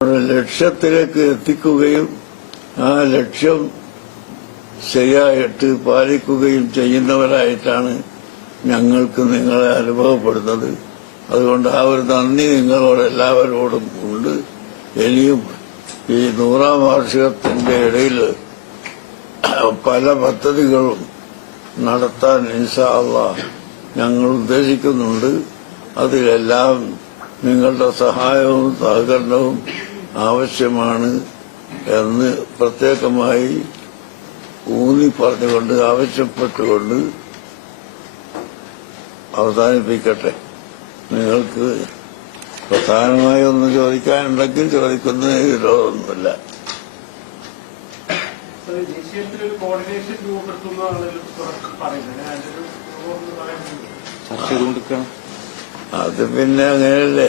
ലക്ഷ്യത്തിലേക്ക് എത്തിക്കുകയും ആ ലക്ഷ്യം ശരിയായിട്ട് പാലിക്കുകയും ചെയ്യുന്നവരായിട്ടാണ് ഞങ്ങൾക്ക് നിങ്ങളെ അനുഭവപ്പെടുന്നത്. അതുകൊണ്ട് ആ ഒരു നന്ദി നിങ്ങളോട് എല്ലാവരോടും ഉണ്ട്. ഇനിയും ഈ 100ാം വാർഷികത്തിന്റെ ഇടയിൽ പല പദ്ധതികളും നടത്താൻ ഇൻഷാ അല്ലാഹ് ഞങ്ങൾ ഉദ്ദേശിക്കുന്നുണ്ട്. അതിലെല്ലാം നിങ്ങളുടെ സഹായവും സഹകരണവും ആവശ്യമാണ് എന്ന് പ്രത്യേകമായി ഊന്നി പറഞ്ഞുകൊണ്ട് ആവശ്യപ്പെട്ടുകൊണ്ട് അവസാനിപ്പിക്കട്ടെ. നിങ്ങൾക്ക് പ്രധാനമായി ഒന്ന് ചോദിക്കാനുണ്ടെങ്കിൽ ചോദിക്കുന്നതിന് വിരോധമൊന്നുമില്ല. അത് പിന്നെ അങ്ങനെയല്ലേ,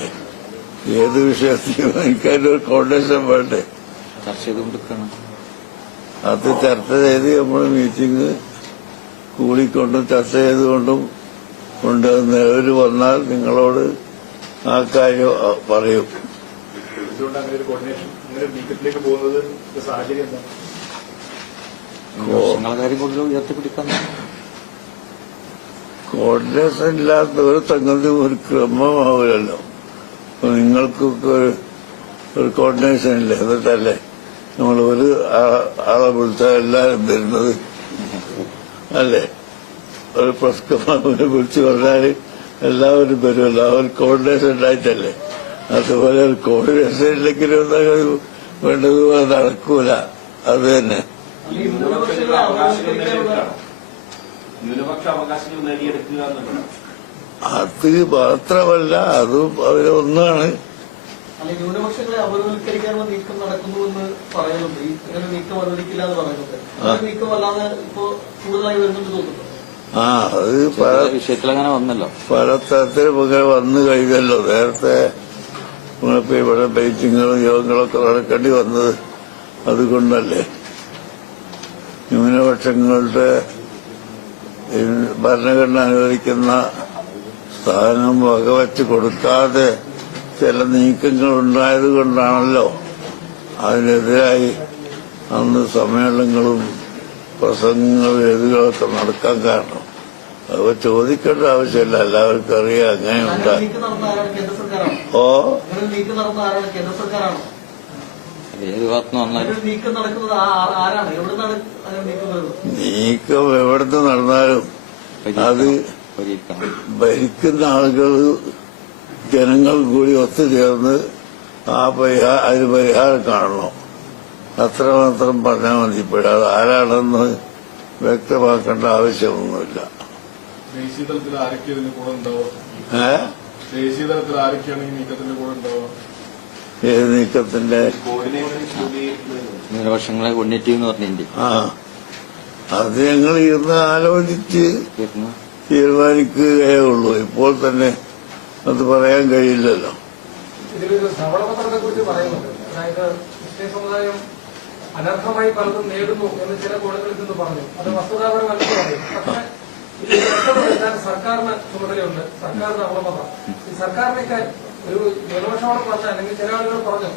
ഏത് വിഷയത്തിലും എനിക്കതിനൊരു കോർഡിനേഷൻ വേണ്ടേ. അത് ചർച്ച ചെയ്ത് നമ്മൾ മീറ്റിംഗ് കൂടിക്കൊണ്ടും ചർച്ച ചെയ്തുകൊണ്ടും ഉണ്ട്. നിലവിൽ വന്നാൽ നിങ്ങളോട് ആ കാര്യം പറയും. കോർഡിനേഷൻ ഇല്ലാത്ത ഒരു സംഗതി ഒരു ക്രമമാവില്ലല്ലോ. നിങ്ങൾക്കൊക്കെ ഒരു കോർഡിനേഷൻ ഇല്ലേ? എന്നിട്ടല്ലേ നമ്മൾ ഒരു ആളെ വിളിച്ചാൽ എല്ലാവരും വരുന്നത് അല്ലേ? ഒരു പ്രസ് ക്ലബിനെ വിളിച്ചു പറഞ്ഞാൽ എല്ലാവരും വരുമല്ലോ. ഒരു കോർഡിനേഷൻ ഉണ്ടായിട്ടല്ലേ. അതുപോലെ ഒരു കോർഡിനേഷൻ ഇല്ലെങ്കിലും വേണ്ടതുപോലെ നടക്കൂല. അത് തന്നെ അത് മാത്രമല്ല, അതും അതിലൊന്നാണ്. ന്യൂനപക്ഷങ്ങളെ അപകടവൽക്കരിക്കാനുള്ള നീക്കം നടക്കുന്നുവെന്ന് പറയുന്നുണ്ട്. ഇങ്ങനെ നീക്കം അനുവദിക്കില്ല എന്ന് പറയുന്നുണ്ട്. നീക്കം അല്ലാതെ ഇപ്പോ കൂടുതലായി വരുന്നുണ്ട് തോന്നുന്നു. അത് വിഷയത്തിൽ അങ്ങനെ വന്നല്ലോ, പല തരത്തിലും ഇങ്ങനെ വന്നു കഴിഞ്ഞല്ലോ. നേരത്തെ ഇപ്പൊ ഇവിടെ മീറ്റിങ്ങുകളും യോഗങ്ങളൊക്കെ നടക്കേണ്ടി വന്നത് അതുകൊണ്ടല്ലേ. ന്യൂനപക്ഷങ്ങളുടെ ഭരണഘടന അനുവദിക്കുന്ന സ്ഥാനം വകവച്ച് കൊടുക്കാതെ ചില നീക്കങ്ങൾ ഉണ്ടായത് കൊണ്ടാണല്ലോ അതിനെതിരായി അന്ന് സമ്മേളനങ്ങളും പ്രസംഗങ്ങളും എഴുതുകളൊക്കെ നടക്കാൻ കാരണം. അത് ചോദിക്കേണ്ട ആവശ്യമില്ല, എല്ലാവർക്കും അറിയാം. അങ്ങനെ ഉണ്ടായി. നീക്കം എവിടുന്ന് നടന്നാലും അത് ഭരിക്കുന്ന ആളുകൾ ജനങ്ങൾ കൂടി ഒത്തുചേർന്ന് അതിന് പരിഹാരം കാണണം. അത്രമാത്രം പറഞ്ഞാൽ മതി. ഇപ്പോഴത് ആരാണെന്ന് വ്യക്തമാക്കേണ്ട ആവശ്യമൊന്നുമില്ല. ഏത് നീക്കത്തിന്റെ? ന്യൂനപക്ഷങ്ങളെ കോർഡിനേറ്റീവ് എന്ന് പറഞ്ഞിട്ടുണ്ട്. അത് ഞങ്ങൾ ഇരുന്ന് ആലോചിച്ച് തീരുമാനിക്കുകയേ ഉള്ളൂ. ഇപ്പോൾ തന്നെ അത് പറയാൻ കഴിയില്ലല്ലോ. ഇതിലൊരു ധവളപത്രത്തെ കുറിച്ച് പറയുന്നുണ്ട്. അതായത് മുസ്ലിം സമുദായം അനർഹമായി പലതും നേടുന്നു എന്ന് ചില കോണുകളിൽ നിന്ന് പറഞ്ഞു. അത് വസ്തുതാപരമല്ലെന്ന് പറയും. പക്ഷേ ഇത് വ്യക്തത സർക്കാരിന് ചുമതലയുണ്ട്. സർക്കാരിന് ധവളപത്രം ഈ സർക്കാരിനേക്കാൾ ഒരു ന്യൂനപക്ഷമോട് പറഞ്ഞ അല്ലെങ്കിൽ ചില ആളുകൾ പറഞ്ഞു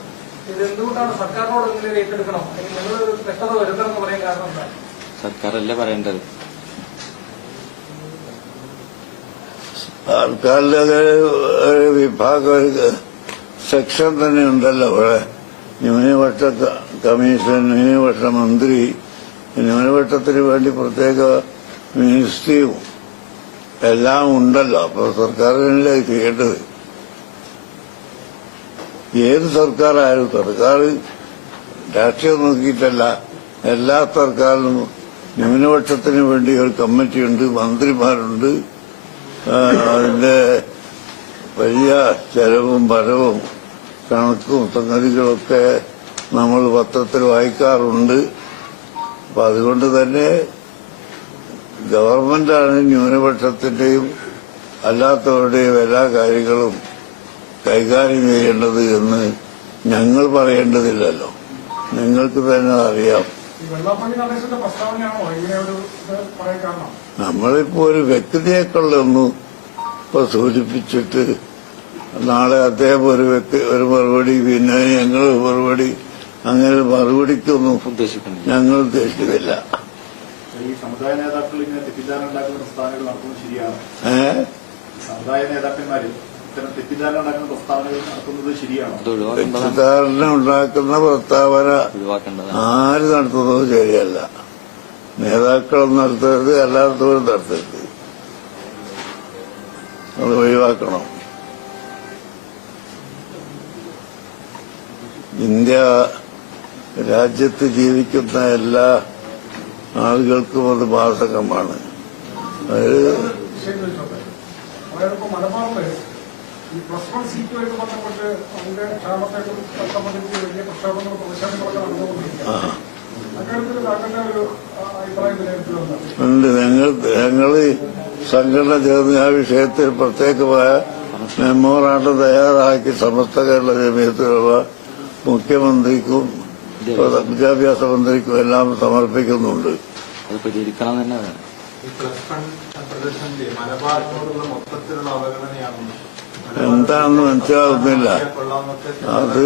ഇത് എന്തുകൊണ്ടാണ് സർക്കാരിനോട് ഇങ്ങനെ ഏറ്റെടുക്കണം, അല്ലെങ്കിൽ ഞങ്ങളൊരു വ്യക്തത വരുത്തണമെന്ന് പറയാൻ കാരണം എന്താണ്? സർക്കാരല്ലേ പറയേണ്ടത്. സർക്കാരിലെ ഒരു വിഭാഗം സെക്ഷൻ തന്നെ ഉണ്ടല്ലോ ഇവിടെ. ന്യൂനപക്ഷ കമ്മീഷൻ, ന്യൂനപക്ഷ മന്ത്രി, ന്യൂനപക്ഷത്തിന് വേണ്ടി പ്രത്യേക മിനിസ്ട്രിയും എല്ലാം ഉണ്ടല്ലോ. അപ്പൊ സർക്കാരിനല്ലേ ചെയ്യേണ്ടത്. ഏത് സർക്കാരായാലും സർക്കാർ രാഷ്ട്രീയം നോക്കിയിട്ടല്ല. എല്ലാ സർക്കാരിലും ന്യൂനപക്ഷത്തിന് വേണ്ടി ഒരു കമ്മിറ്റിയുണ്ട്, മന്ത്രിമാരുണ്ട്. അതിന്റെ വലിയ ചെലവും വരവും കണക്കും സംഗതികളൊക്കെ നമ്മൾ പത്രത്തിൽ വായിക്കാറുണ്ട്. അപ്പൊ അതുകൊണ്ട് തന്നെ ഗവൺമെന്റാണ് ന്യൂനപക്ഷത്തിന്റെയും അല്ലാത്തവരുടെയും എല്ലാ കാര്യങ്ങളും കൈകാര്യം ചെയ്യേണ്ടത് എന്ന് ഞങ്ങൾ പറയേണ്ടതില്ലല്ലോ. നിങ്ങൾക്ക് തന്നെ അറിയാം. നമ്മളിപ്പോ ഒരു വ്യക്തിയെക്കൊള്ളൊന്നും ഇപ്പൊ സൂചിപ്പിച്ചിട്ട് നാളെ അദ്ദേഹം ഒരു മറുപടി, പിന്നെ ഞങ്ങൾ മറുപടി, അങ്ങനെ മറുപടിക്കൊന്നും ഉദ്ദേശിക്കുന്നില്ല. ഞങ്ങൾ ഉദ്ദേശിക്കുന്നില്ല. ഈ സമുദായ നേതാക്കൾ ഇങ്ങനെ തെറ്റിദ്ധാരണ ഉണ്ടാക്കുന്ന പ്രസ്താവനകൾ നടത്തുന്നത് ശരിയാണ്? സമുദായ നേതാക്കന്മാര് ഇത്തരം തെറ്റിദ്ധാരണ ഉണ്ടാക്കുന്ന പ്രസ്താവനകൾ നടത്തുന്നത് ശരിയാണോ? അത് ഒഴിവാക്കേണ്ടതാണ്. തെറ്റിദ്ധാരണ ഉണ്ടാക്കുന്ന പ്രസ്താവന ഒഴിവാക്കേണ്ടതാണ്. ആര് നടത്തുന്നത് ശരിയല്ല. നേതാക്കളും നടത്തരുത്, അല്ലാത്തവരും നടത്തരുത്. അത് ഒഴിവാക്കണം. ഇന്ത്യ രാജ്യത്ത് ജീവിക്കുന്ന എല്ലാ ആളുകൾക്കും അത് ബാധകമാണ്. അത് അതായത് മലബാറില് ഈ +1 സീറ്റുമായിട്ട് ബന്ധപ്പെട്ട് അതിന്റെ ക്ഷാമത്തെ സംബന്ധിച്ച് വലിയ പ്രക്ഷോഭങ്ങളും പ്രതിഷേധങ്ങളൊക്കെ നടന്നുകൊണ്ടിരിക്കുകയാണ്. അക്കാര്യത്തിൽ താങ്കളുടെ ഒരു അഭിപ്രായം വിലയിരുത്തലുണ്ട്? ഉണ്ട്. ഞങ്ങള് സംഘടന ചേർന്ന് ആ വിഷയത്തിൽ പ്രത്യേകമായ മെമ്മോറാണ്ടം തയ്യാറാക്കി സമസ്ത കേരള ജമിയത്തുള്ള മുഖ്യമന്ത്രിക്കും വിദ്യാഭ്യാസ മന്ത്രിക്കും എല്ലാം സമർപ്പിക്കുന്നുണ്ട്. അത് പരിഹരിക്കണം തന്നെ വേണം. ഈ +1 പ്രതിസന്ധി മലബാറിനോടുള്ള മൊത്തത്തിലുള്ള അവഗണനയാണെന്ന് എന്താണെന്ന് മനസ്സിലാകുന്നില്ല. അത്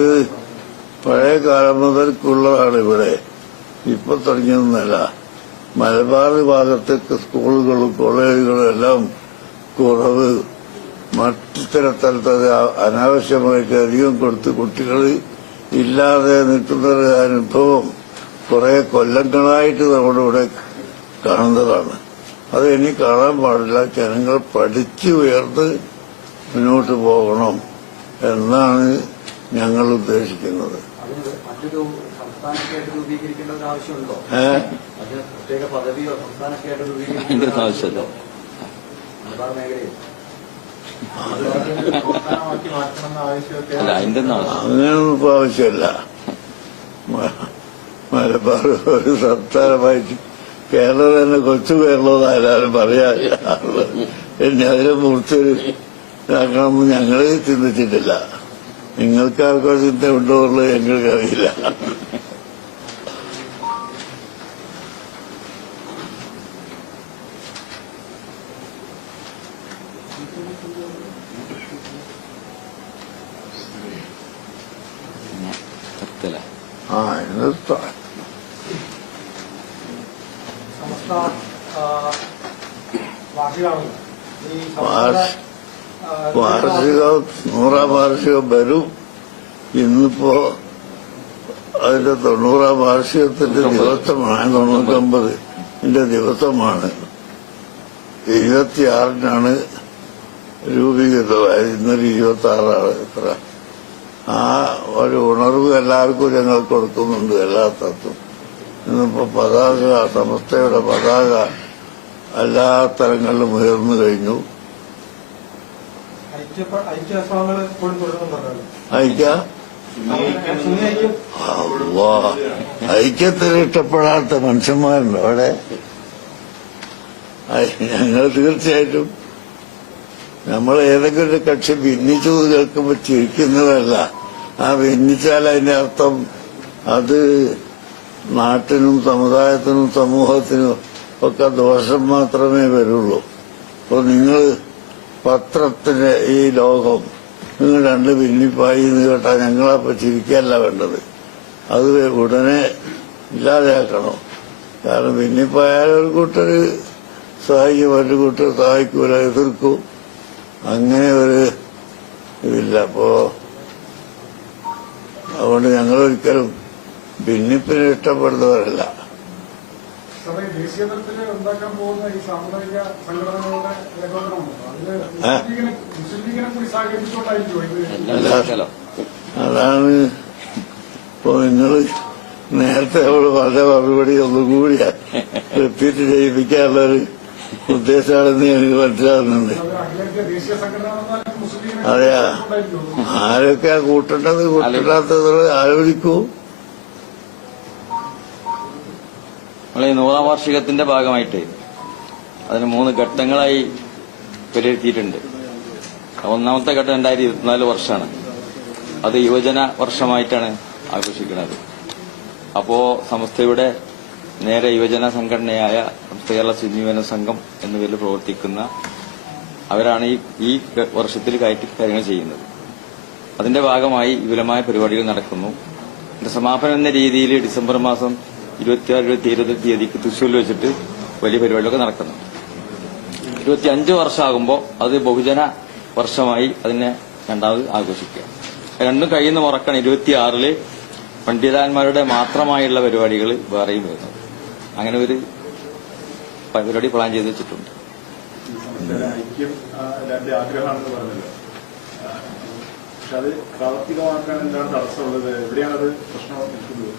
പഴയ കാലം മുതൽക്കുള്ളതാണ്. ഇവിടെ ഇപ്പൊ തുടങ്ങിയൊന്നല്ല. മലബാർ ഭാഗത്തേക്ക് സ്കൂളുകളും കോളേജുകളും എല്ലാം കുറവ്. മറ്റിത്തരത്തിലത് അനാവശ്യമായിട്ട് അധികം കൊടുത്ത് കുട്ടികൾ ഇല്ലാതെ നിൽക്കുന്ന ഒരു അനുഭവം കുറെ കൊല്ലങ്ങളായിട്ട് നമ്മുടെ ഇവിടെ കാണുന്നതാണ്. അത് ഇനി കാണാൻ പാടില്ല. ജനങ്ങൾ പഠിച്ച് ഉയർന്ന് മുന്നോട്ട് പോകണം എന്നാണ് ഞങ്ങൾ ഉദ്ദേശിക്കുന്നത്. മറ്റൊരു സംസ്ഥാനക്കായിട്ട് രൂപീകരിക്കേണ്ട ഒരു ആവശ്യമുണ്ടോ? അത് പ്രത്യേക പദവിയോ സംസ്ഥാനക്കായിട്ട് അതിന്റെ രൂപീകരിക്കേണ്ട ഒന്നും ആവശ്യമില്ല. മലബാർ മേഖലയിൽ സംസ്ഥാനമാക്കി മാറ്റണമെന്ന ആവശ്യമൊക്കെ അല്ല, അതിന്റെ ഒന്നും ആവശ്യം. അങ്ങനെയൊന്നും ഇപ്പൊ ആവശ്യമില്ല. മലബാർ ഒരു സംസ്ഥാനമായിട്ട് കേരളം തന്നെ കൊച്ചു കേരളം ആരാലും പറയാനില്ല. ഇനി അതിനെ മുറിച്ചൊരു ആക്കണമെന്ന് ഞങ്ങള് ചിന്തിച്ചിട്ടില്ല. നിങ്ങൾക്കാർക്കോ ചിന്ത ഉണ്ടോ എന്നുള്ളത് ഞങ്ങൾക്കറിയില്ല. നിർത്തല. നിർത്താം. സമസ്ത വാർഷികമാണല്ലോ. ഈ വാർഷികം 100ാം വാർഷികം വരും. ഇന്നിപ്പോ അതിന്റെ 90ാം വാർഷികത്തിന്റെ ദിവസമാണ്. 99ന്റെ ദിവസമാണ്. 26-നാണ് രൂപീകൃതമായത്. ഇന്നൊരു 26 ഇത്ര. ആ ഒരു ഉണർവ് എല്ലാവർക്കും ഞങ്ങൾ കൊടുക്കുന്നുണ്ട്. എല്ലാ തത്വം ഇന്നിപ്പോ പതാക, സമസ്തയുടെ പതാക എല്ലാ തലങ്ങളിലും ഉയർന്നു കഴിഞ്ഞു. ഐക്യശ്രമങ്ങൾ ഇപ്പോഴും തുടരുന്നുണ്ടല്ലോ. ഐക്യത്തിന് ഇഷ്ടപ്പെടാത്ത മനുഷ്യന്മാരുണ്ട് അവിടെ. ഞങ്ങൾ തീർച്ചയായിട്ടും നമ്മൾ ഏതെങ്കിലും ഒരു കക്ഷി ഭിന്നിച്ചു കേൾക്കുമ്പോൾ ചിരിക്കുന്നതല്ല. ആ ഭിന്നിച്ചാൽ അതിന്റെ അർത്ഥം അത് നാട്ടിനും സമുദായത്തിനും സമൂഹത്തിനും ഒക്കെ ദോഷം മാത്രമേ വരുള്ളൂ. അപ്പൊ നിങ്ങൾ പത്രത്തിന് ഈ ലോകം നിങ്ങൾ രണ്ട് ഭിന്നിപ്പായി എന്ന് കേട്ടാൽ ഞങ്ങളപ്പോ ചിരിക്കല്ല വേണ്ടത്. അത് ഉടനെ ഇല്ലാതെയാക്കണം. കാരണം ഭിന്നിപ്പായാലും ഒരു കൂട്ടര് സഹായിക്കും, മറ്റു കൂട്ടർ സഹായിക്കൂല, എതിർക്കും. അങ്ങനെ ഒരു ഇതില്ല. അപ്പോ അതുകൊണ്ട് ഞങ്ങളൊരിക്കലും ഭിന്നിപ്പിനെ ഇഷ്ടപ്പെടുന്നവരല്ല. ദേശീയ തലത്തിൽ ഉണ്ടാക്കാൻ പോകുന്ന ഈ സാമുദായിക സംഘടനകളുടെ ഏകോപനമുണ്ടോ? അതിന് മുസ്ലിം ലീഗിനെ കൂടി സഹകരിച്ചുകൊണ്ടായിരിക്കും. അതാണ് ഇപ്പൊ നിങ്ങൾ നേരത്തെ അവള് പറഞ്ഞ മറുപടി ഒന്നുകൂടി റിപ്പീറ്റ് ചെയ്യിപ്പിക്കാനുള്ളൊരു ഉദ്ദേശമാണെന്ന് എനിക്ക് മനസ്സിലാകുന്നുണ്ട്. ദേശീയ സംഘടന മുസ്ലിം അതെ, ആരൊക്കെയാ കൂട്ടേണ്ടത് കൂട്ടില്ലാത്തത് ആലോചിക്കൂ. നമ്മളെ 100ാം വാർഷികത്തിന്റെ ഭാഗമായിട്ട് അതിന് 3 ഘട്ടങ്ങളായി വിലയിരുത്തിയിട്ടുണ്ട്. ഒന്നാമത്തെ ഘട്ടം 2024 വർഷമാണ്. അത് യുവജന വർഷമായിട്ടാണ് ആഘോഷിക്കുന്നത്. അപ്പോ സംസ്ഥയുടെ നേരെ യുവജന സംഘടനയായ സംസ്ഥ കേരള സുന്നി യുവജന സംഘം എന്ന പേരിൽ പ്രവർത്തിക്കുന്ന അവരാണ് ഈ വർഷത്തിൽ കാര്യങ്ങൾ ചെയ്യുന്നത്. അതിന്റെ ഭാഗമായി വിപുലമായ പരിപാടികൾ നടക്കുന്നു. ഇതിന്റെ സമാപനം എന്ന രീതിയിൽ ഡിസംബർ മാസം 26, 27 തീയതിക്ക് തൃശ്ശൂരിൽ വെച്ചിട്ട് വലിയ പരിപാടികളൊക്കെ നടക്കുന്നു. 25 വർഷമാകുമ്പോൾ അത് ബഹുജന വർഷമായി അതിനെ രണ്ടാമത് ആഘോഷിക്കുക. രണ്ടും കഴിയുന്ന മുറക്കാണ് 26-ല് പണ്ഡിതന്മാരുടെ മാത്രമായുള്ള പരിപാടികൾ വേറെയും വരുന്നത്. അങ്ങനെ ഒരു പരിപാടി പ്ലാൻ ചെയ്ത് വെച്ചിട്ടുണ്ട്. ഐക്യം എന്റെ ആഗ്രഹമാണെന്ന് പറഞ്ഞല്ലോ. പക്ഷെ അത് പ്രാവർത്തികമാക്കാൻ എന്താണ് തടസ്സമുള്ളത്? എവിടെയാണത് പ്രശ്നം നിൽക്കുന്നത്?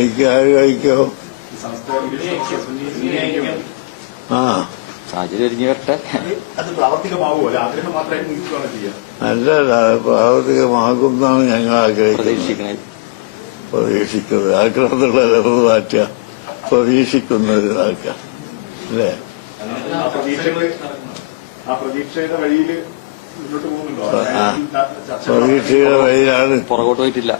ഐക്യോ ആ സാഹചര്യം ഒരുങ്ങി വരട്ടെ. അത് പ്രാവർത്തികമാവുമോ? ആഗ്രഹം മാത്രമായിട്ട് നിൽക്കുകയാണ് ചെയ്യുക. അല്ലല്ല, പ്രാവർത്തികമാകും എന്നാണ് ഞങ്ങൾ പ്രതീക്ഷിക്കുന്നത്. ആഗ്രഹത്തിലുള്ള ലഹു മാറ്റുക, പ്രതീക്ഷിക്കുന്നത് ആക്കുക അല്ലേ? ആ പ്രതീക്ഷയുടെ വഴിയിൽ മുന്നോട്ട് പോകുന്നുണ്ടോ? പ്രതീക്ഷയുടെ വഴിയിലാണ്. പുറകോട്ട് പോയിട്ടില്ല.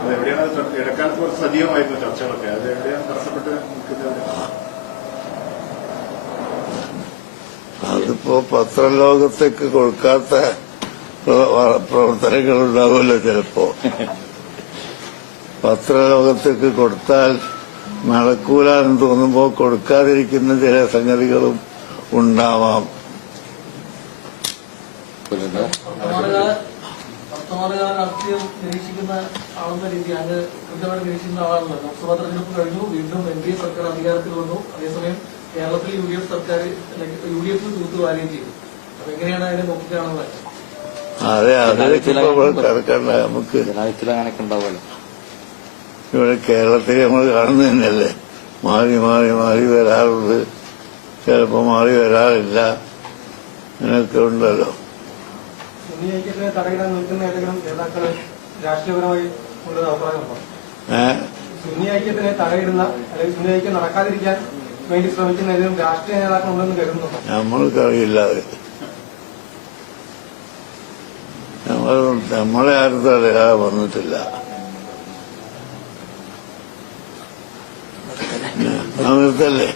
അതെവിടെയാണ് ഇടക്കാലത്ത് കുറച്ച് സജീവമായിരുന്നു ചർച്ചകളൊക്കെ. അത് എവിടെയാണ് തടസ്സപ്പെട്ട് നിൽക്കുന്നത്? അതിപ്പോ പത്രലോകത്തേക്ക് കൊടുക്കാത്ത പ്രവർത്തനങ്ങളുണ്ടാവുമല്ലോ ചിലപ്പോ. പത്രലോകത്തേക്ക് കൊടുത്താൽ നടക്കൂലെന്ന് തോന്നുമ്പോ കൊടുക്കാതിരിക്കുന്ന ചില സംഗതികളും ഉണ്ടാവാം. വർത്തമാനകാല രാഷ്ട്രീയം നിരീക്ഷിക്കുന്ന ആളെന്ന രീതി അങ്ങ് കൃത്യമായിട്ട് നിരീക്ഷിക്കുന്ന ആളാണല്ലോ. ലോക്സഭാ തെരഞ്ഞെടുപ്പ് കഴിഞ്ഞു, വീണ്ടും NDA സർക്കാർ അധികാരത്തിൽ വന്നു. അതേസമയം കേരളത്തിൽ UDF സർക്കാർ UDF തൂത്തുവാരുകയും ചെയ്തു. അപ്പൊ എങ്ങനെയാണ് അതിനെ നോക്കിക്കാണുന്നത്? അതെ, അതിലേക്ക് കിടക്കണ്ട. നമുക്ക് ജനാധിപത്യത്തിൽ അങ്ങനെയൊക്കെ ഉണ്ടാവുമല്ലോ. ഇവിടെ കേരളത്തിൽ നമ്മൾ കാണുന്നത് തന്നെയല്ലേ, മാറി മാറി മാറി വരാറുണ്ട്, ചിലപ്പോ മാറി വരാറില്ല, അങ്ങനെയൊക്കെ ഉണ്ടല്ലോ. സുന്നി ഐക്യത്തിനെ തടയിടാൻ നിൽക്കുന്ന ഏതെങ്കിലും നേതാക്കൾ രാഷ്ട്രീയപരമായി ഉള്ളത് അഭിപ്രായമുണ്ടോ? സുന്നി ഐക്യത്തിനെ തടയിടുന്ന അല്ലെങ്കിൽ സുന്നി ഐക്യം നടക്കാതിരിക്കാൻ വേണ്ടി ശ്രമിക്കുന്ന ഏതെങ്കിലും രാഷ്ട്രീയ നേതാക്കൾ ഉണ്ടെന്ന് കരുതുന്നുണ്ടോ? നമ്മൾക്കറിയില്ല. നമ്മളെ ആരും തടയാ വന്നിട്ടില്ല. നിർത്തല്ലേ?